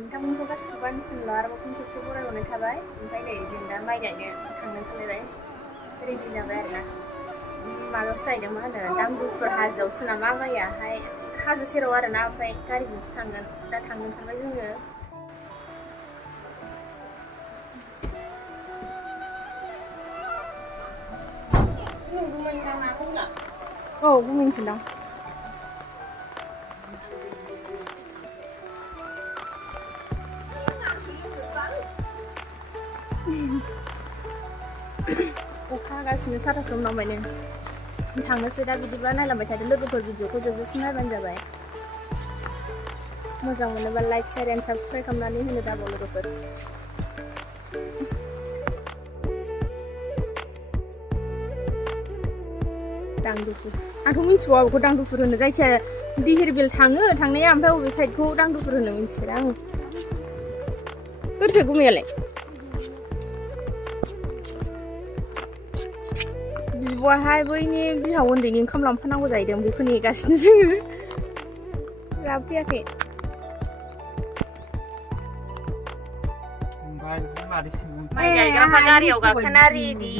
नोंथांमोनखौ गासिखौबो आंनि चेनेलाव आरोबाव फिन खेबसे बरायहरनाय थाबाय। ओमफ्राय नै जों दा माइ गायनो थांनो थालायबाय, रेडि जाबाय आरोना। माबायावसो जाहैदों, मा होनो दांदुफुर हाजोआवसो नामा माइयाहाय, हाजो सेराव आरोना। ओमफ्राय गारिजोंसो थांगोन, दा थांनो ओंखारबाय जोङो। औ गुमैनिसोदां। अखा हागासिनो साथासो उनावहायनो थांनोसै दा। बिदिब्ला नायलांबाय थादो लोगोफोर, भिडिअखौ जोबजासिम नायबानो जाबाय। मोजां मोनोबा लाइक, शेयार एन्ड साबस्क्राइब खालामनानै होनो दाबाव लोगोफोर। दांदुफुर, आंथ' मिन्थिबावा बेखौ दांदुफुर होनो। जायखिजाया दिहिरबिल थाङो थांनाया, ओमफ्राय बबे साइडखौ दांदुफुर होनो मिन्थिफेरा आङो। सोरथो गुमैयालाय? बिब'आहाय बैनि बिहाव उन्दैनि ओंखाम लांफानांगौ जाहैदों, बेखौ नेगासिनो जोङो। लाबोफैयाखै। माइ गायग्राफ्रा गारियाव गाखोना रेडि।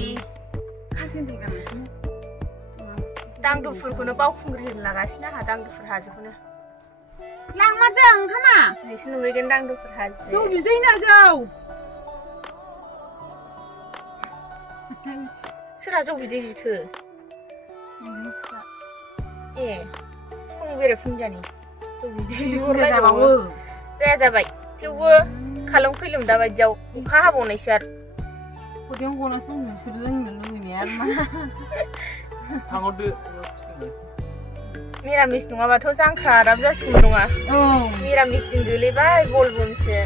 दांदुफुरखौनो बावखुंग्रि होनो लागासिनो आंहा, दांदुफुर हाजोखौनो। लांमारदों ओंखामा? दिनैसो नुहैगोन दांदुफुर हाजो। जौ बिदै ना जौ? सोरहा जौ बिदै बिखो? ए, फुं बेरेफुंजानि जौ बिदै बिहरलायबावो। जाया जाबाय, थेवबो खालम खैलोम दा बायदियाव अखा हाबावनायसो आरो। खदैयाव गनासो दं बिसोर लोंनो लुबैनाया मा? मिरामिस नङाबाथ' जांख्रा आराम जासिगौमोन नङा? औ, मिरामिस दिन गोलैबाय, बलबमसो।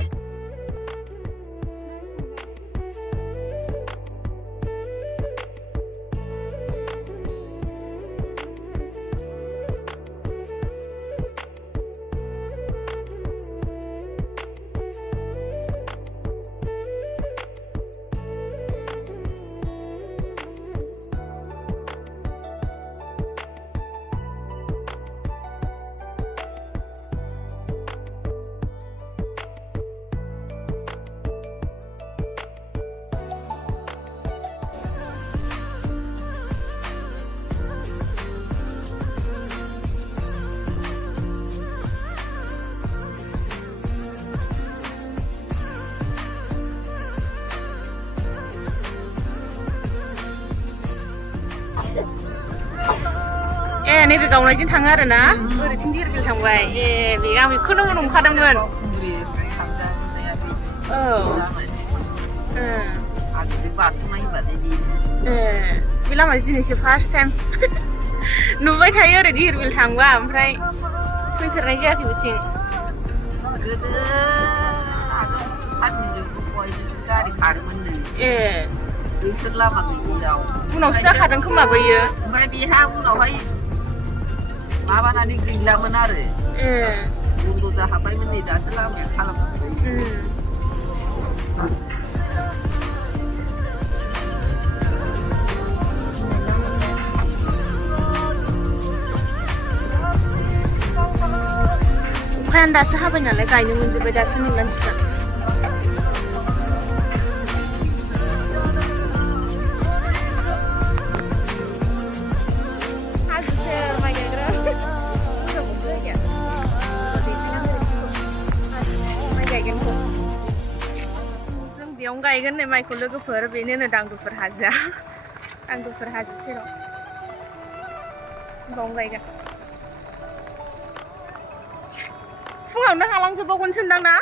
ए, नैबे गावनायजों थाङो आरो ना? ओरैथिं दिहिरबिल थांबाय। ए, बे आं बेखौनो नंखादोंमोन। औ, बे लामाजों दिनैसो फार्स्ट टाइम नुबाय थायो ओरै दिहिरबिल थांबा, ओमफ्राय फैफेरनाय जायाखै बिथिं। ए, उनावसो जाखादों खोमा बैयो। ओमफ्राय बेहा उनावहाय माबानानै गैलामोन आरो। ए, बन्द' जाहाबायमोन, नै दासो लामाया खालामफिनबाय। अखायानो दासो हाबाय नालाय गायनो मोनजोब्बाय दासो नै मानसिफ्रा। जों बेयावनो गायगोन नै माइखौ लोगोफोर, बेनो दांदुफुर हाजोआ। दांदुफुर हाजो सेराव बावनो गायगोन। फुङावनो हालांजोबबावगोनसो दां ना?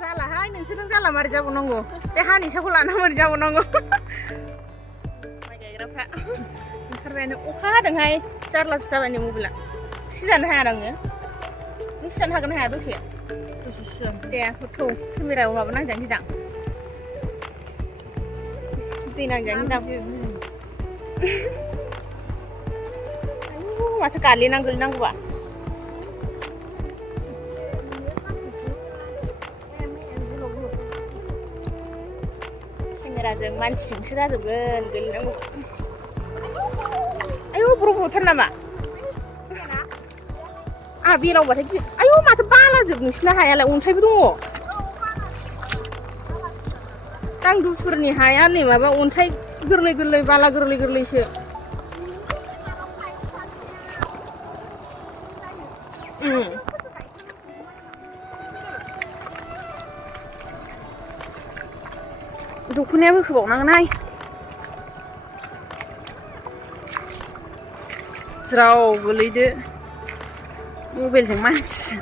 जालाहाय, नोंसोरजों जाला मारै जाबावनांगौ? बे हानिसाखौ लाना मारै जाबावनांगौ? माइ गायग्राफ्रा ओंखारबायानो। अखा हादोंहाय, जारलासो जाबाय नै मबाइला। सिजानो हाया नोङो? नों सिजानो हागोन ना हाया दसे? दसे सिगां दे, थौ केमेरायाव माबा नांजानो गिदां। दै नांजानो गिदां। माथो गालिनां गोलैनांगौबा। केमेराजों मानसिजोंसो जाजोबगोन गोलैनांगौ। आयौ ब्र' ब्र'थार नामा? आहा बेलावबाथाय गियो आयौ माथो बालाजोब नोंसिना हायालाय अन्थाइबो दङ दांदुफुरनि हाया नै माबा अन्थाइ गोरलै गोरलै बाला गोरलै गोरलैसो दख'नायाबो होबावनांगोनहाय ज्राव गोलैदो मबाइलजों मानसि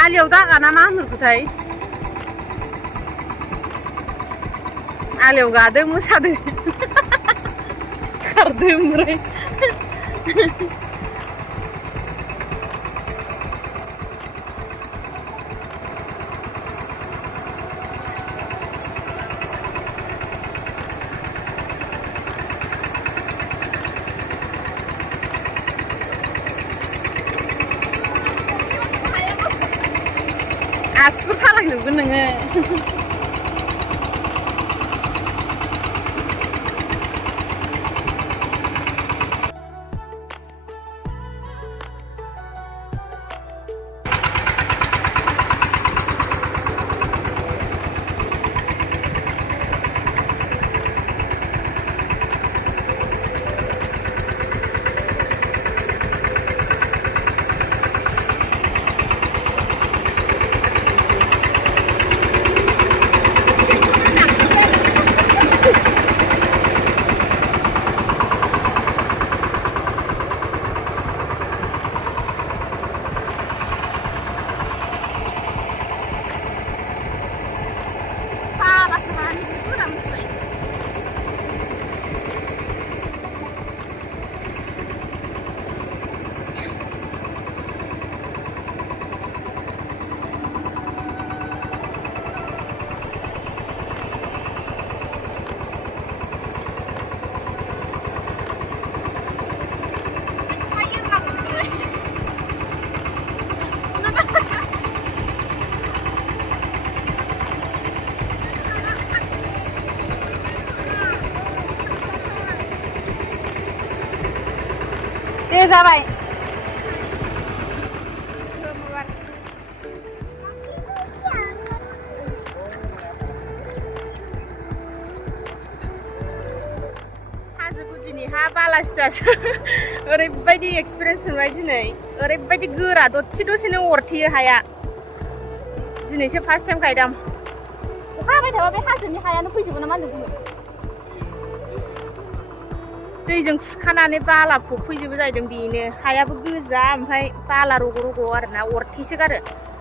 आलियाव दागा ना मा होनोथाय आलियाव गादों मोसादों खारदों ओमफ्राय आसिफोर खालायजोबगोन नोङो दे जाबाय हाजोगुदिनि हा बालासियासो ओरैबायदि एक्सपिरियेन्स मोनबाय दिनै ओरैबायदि गोरा दसे दसेनो अरथेयो हाया दिनैसो फार्स्ट टाइम गायदां अखा हाबाय थाबा बे हाजोनि हायानो फैजोबो ना मा होनो दैजों खुरखानानै बाला फबफैजोबो जाहैदों बेनो हायाबो गोजा ओमफ्राय बाला रग' रग' आरोना अरथेसो गारो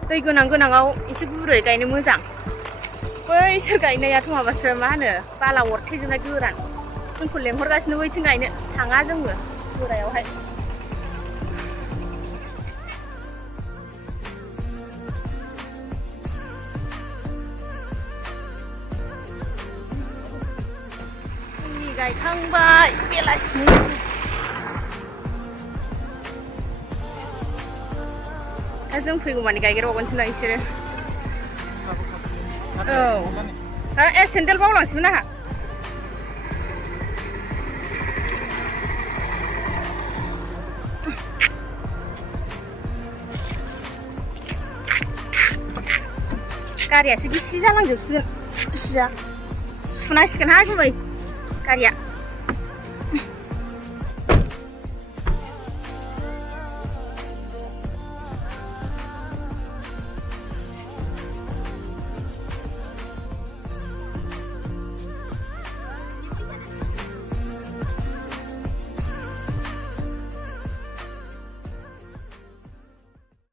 दै गोनां गोनाङाव एसे गुरै गायनो मोजां बैसोर गायनायाथ' माबासो मा होनो बाला अरथेजोबनाय गोरान जोंखौ लेंहरगासिनो बैथिं गायनो थाङा जोंबो गोरायावहाय गायखांबाय बेलासिनि दा जों फैगौ मानि गायग्राबावगोनसोदां बिसोरो औ ए सेन्देल बावलांसैमोन आंहा गारियासो गिसि जालांजोबसिगोन सिया सुनांसिगोनहाय गुबै गारिया